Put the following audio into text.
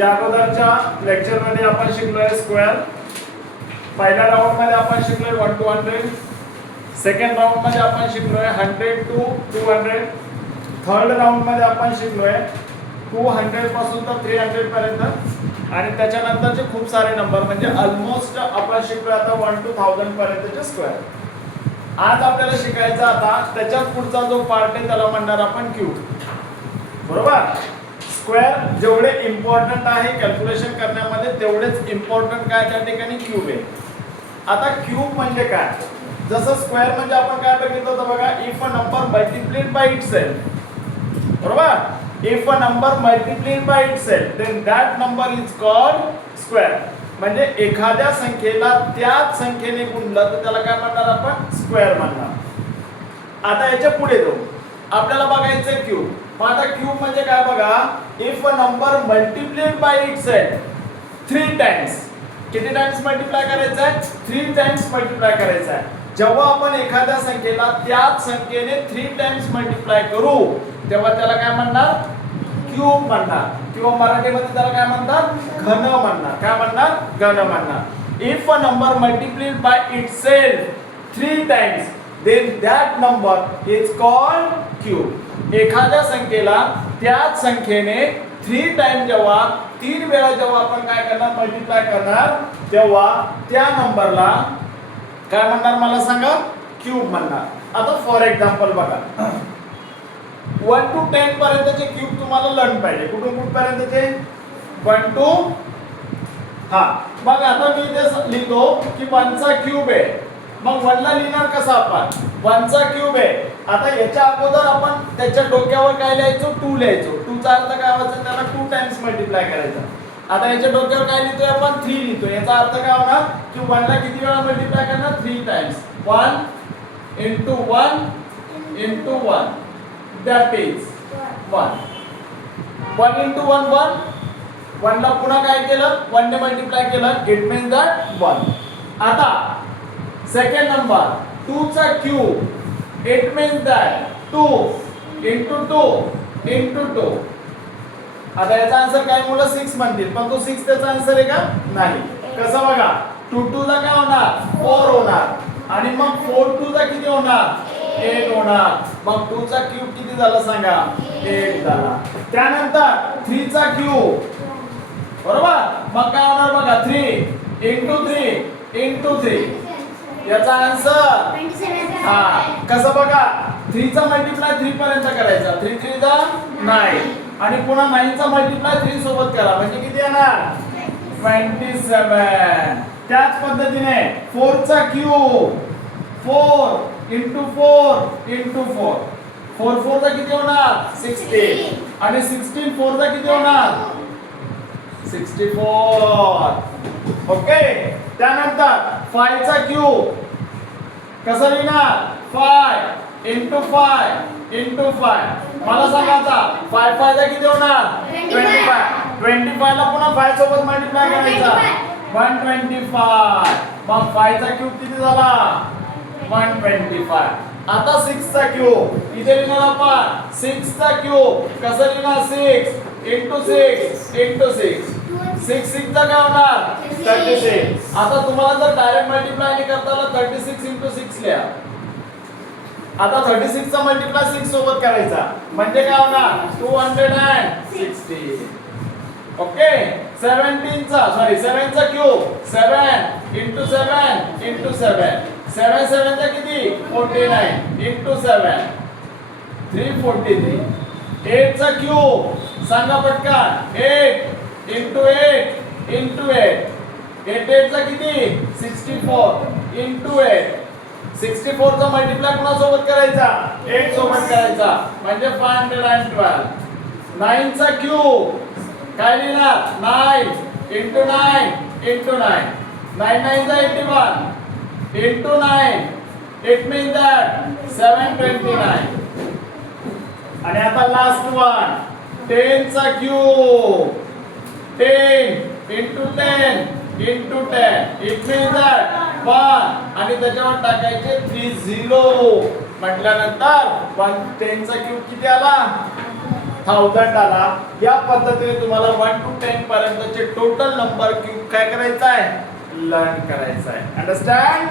या अगोदरच्या लेक्चर मध्ये आपण शिकलोय स्क्वेअर. पहिल्या राऊंड मध्ये आपण शिकलोय 1 to 100. सेकंड राऊंड मध्ये आपण शिकलोय 100 to 200. थर्ड राऊंड मध्ये आपण शिकलोय 200 पासून तर 300 पर्यंत आणि त्याच्यानंतरचे खूप सारे नंबर म्हणजे ऑलमोस्ट आपण शिकलोय आता 1 to 1000 पर्यंतचे स्क्वेअर. आज आपल्याला शिकायचं आता त्याच्यात पुढचा जो पार्ट आहे त्याला म्हणणार आपण क्यूब. बरोबर. स्क्वेअर जेवढे इम्पॉर्टंट आहे कॅल्क्युलेशन करण्यामध्ये तेवढेच इम्पॉर्टंट काय त्या ठिकाणी क्यूब आहे. आता क्यूब म्हणजे काय, जसं स्क्वेअर म्हणजे आपण काय बघितलं होतं बघा, if a number multiplied by itself. बरोबर. If a number multiplied by itself then that number is called square. म्हणजे एखाद्या संख्येला त्याच संख्येने गुणलं तर त्याला काय म्हणणार आपण, स्क्वेअर म्हणणार. आता याच्या पुढे जाऊ, आपल्याला बघायचं क्यूब. मग आता क्यूब म्हणजे काय बघा, if a number multiplied by itself 3 times. किती टाइम्स मल्टिप्लाय करायचं आहे, 3 टाइम्स मल्टिप्लाय करायचं आहे. जेव्हा आपण एखाद्या संख्येला त्याच संख्येने 3 टाइम्स मल्टिप्लाय करू तेव्हा त्याला काय म्हणणार, क्यूब म्हणणार. किंवा मराठीमध्ये त्याला काय म्हणतात, घन म्हणणार. काय म्हणणार, घन म्हणणार. If a number multiplied by itself 3 times then that number is called cube. एखाद्या संख्येला त्याच संख्येने 3 टाइम जेव्हा 3 वेळा जेव्हा आपण काय करणार, मल्टिप्लाय करणार तेव्हा त्या नंबरला काय म्हणणार मला सांगा, क्यूब म्हणणार. आता फॉर एक्झाम्पल बघा, 1 to 10 पर्यंतचे क्यूब तुम्हाला लर्न पाहिजे. कुठून कुठपर्यंतचे, 1 to मग आता मी ते लिहितो की 1 चा क्यूब आहे. मग 1 ला लिहिणार कसं आपण, 1 चा क्यूब आहे. आता याच्या अगोदर आपण त्याच्या डोक्यावर काय लिहायचो, 2 लिहायचो. 2 चा अर्थ काय व्हायचा, त्याला 2 टाइम्स मल्टिप्लाय करायचा. आता याच्या डोक्यावर काय लिहितोय आपण, 3 लिहितोय. याचा अर्थ काय होणार की 1 ला किती वेळा मल्टिप्लाय करणार, 3 times. 1 into 1 into 1 that is 1. 1 into 1 1. 1 ला पुन्हा काय केलं, 1 ने मल्टिप्लाय केलं, इट मीन्स दॅट 1. आता सेकंड नंबर 2 चा cube, it means that 2 into 2 into 2. आता याचा आन्सर काय मुलं 6 म्हणतील, पण तो 6 त्याचा आन्सर आहे का, नाही. कसं बघा, 2 2 ला काय होणार, 4 होणार. आणि मग 4 2 चा किती होणार, 8 होणार. मग 2 चा क्यूब किती झाला सांगा, 8 झाला. त्यानंतर 3 चा क्यूब, बरोबर. मग काय होणार बघा, 3 into 3 into 3. याचा आन्सर 27. कसं बघा, 3 चा मल्टिप्लाय 3 पर्यंत करायचा, 3 3 चा 9 आणि पुन्हा 9 चा मल्टिप्लाय 3 सोबत करा म्हणजे किती येणार, 27. त्याच पद्धतीने 4 चा क्यूब, 4 into 4 into 4. 4 4 चा किती होणार, 16 आणि 16 4 चा किती होणार, 64. ओके. त्यानंतर 5 चा क्यूब कसं लिहिणार, 5 into 5 into 5. मला सांगा आता 5 5 चा किती होणार, 25. 25 ला पुन्हा 5 सोबत मल्टिप्लाय करायचा, 125. मग 5 चा क्यूब किती झाला, 125. आता 6 चा क्यूब इथे लिहिणार आपण, 6 चा क्यूब कसं लिहिणार, 6 into 6 into 6. 6 6 चा काय होणार, 36. आता तुम्हाला जर डायरेक्ट मल्टिप्लाय नाही करता आला 36 into 6 लिहा. आता 36 चा मल्टिप्लाय 6 सोबत करायचा म्हणजे काय होणार, 260. ओके. 7 चा क्यूब 7 into 7 into 7. 7 7 चा किती, 49 into 7 343. 8 चा क्यूब सांगा पटकन, 8 into 8 into 8. 8 8 चा किती, 64 into 8. 64 चा मल्टिप्लाय कुणा सोबत करायचा, 8 सोबत करायचा म्हणजे 512. 9 चा क्यूब काय लिहिणार, 9 into 9 into 9. 9 9 चा 81 into 9. It means that 729. आणि आता लास्ट वन, 10 चा cube, 10 into 10 into 10. It means that 1 आणि त्याच्यावर टाकायचे 30 म्हटल्यानंतर 10 चा क्यूब किती आला, 1000 आला. या पद्धतीने तुम्हाला 1 to 10 पर्यंतचे टोटल नंबर क्यूब काय करायचा आहे, लर्न करायचा आहे. अंडरस्टँड.